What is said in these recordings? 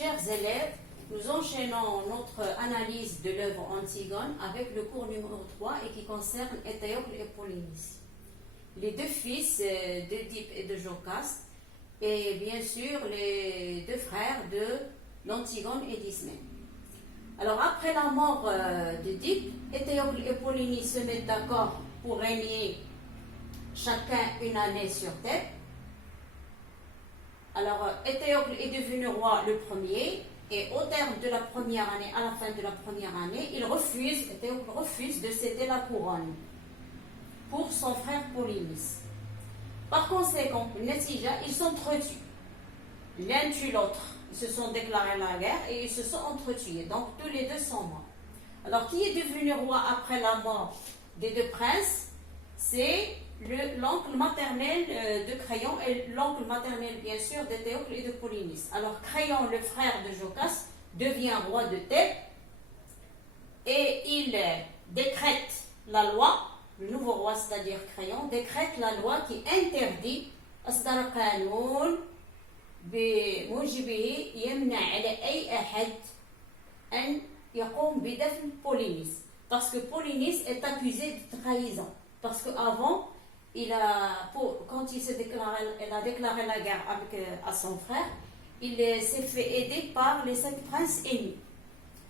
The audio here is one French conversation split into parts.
Chers élèves, nous enchaînons notre analyse de l'œuvre Antigone avec le cours numéro 3 et qui concerne Étéocle et Polynice. Les deux fils d'Œdipe et de Jocaste et bien sûr les deux frères d'Antigone et d'Ismène. Alors après la mort d'Œdipe, Étéocle et Polynice se mettent d'accord pour régner chacun une année sur Thèbes. Alors, Étéocle est devenu roi le premier, et au terme de la première année, à la fin de la première année, Étéocle refuse de céder la couronne pour son frère Polynice. Par conséquent, ils s'entretuent. L'un tue l'autre. Ils se sont déclarés la guerre et ils se sont entretués. Donc, tous les deux sont morts. Alors, qui est devenu roi après la mort des deux princes? C'est l'oncle maternel de Créon et l'oncle maternel, bien sûr, d'Étéocle et de Polynice. Alors, Créon, le frère de Jocaste, devient roi de Thèbes et il décrète la loi, le nouveau roi, c'est-à-dire Créon, décrète la loi qui interdit أصدر قانون بموجبه يمنع على أي أحد أن يقوم بدفن Polynice. Parce que Polynice est accusé de trahison. Parce qu'avant, quand elle a déclaré la guerre à son frère, il s'est fait aider par les 5 princes ennemis.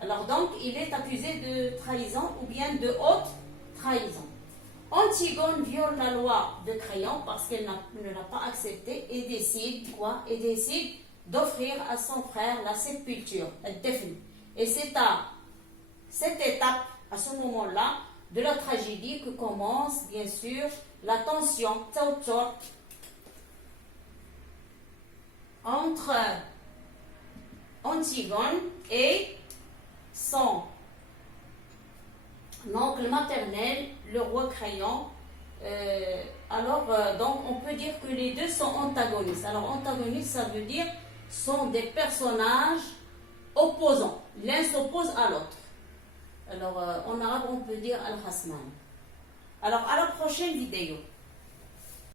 Alors donc, il est accusé de trahison ou bien de haute trahison. Antigone viole la loi de Créon parce qu'elle ne l'a pas acceptée et décide quoi? Et décide d'offrir à son frère la sépulture, la défini. Et c'est à cette étape, à ce moment-là, de la tragédie que commence, bien sûr, la tension entre Antigone et son oncle maternel, le roi Créon. Donc, on peut dire que les deux sont antagonistes. Alors, antagonistes, ça veut dire sont des personnages opposants. L'un s'oppose à l'autre. Alors, en arabe, on peut dire al-khasman. Alors, à la prochaine vidéo.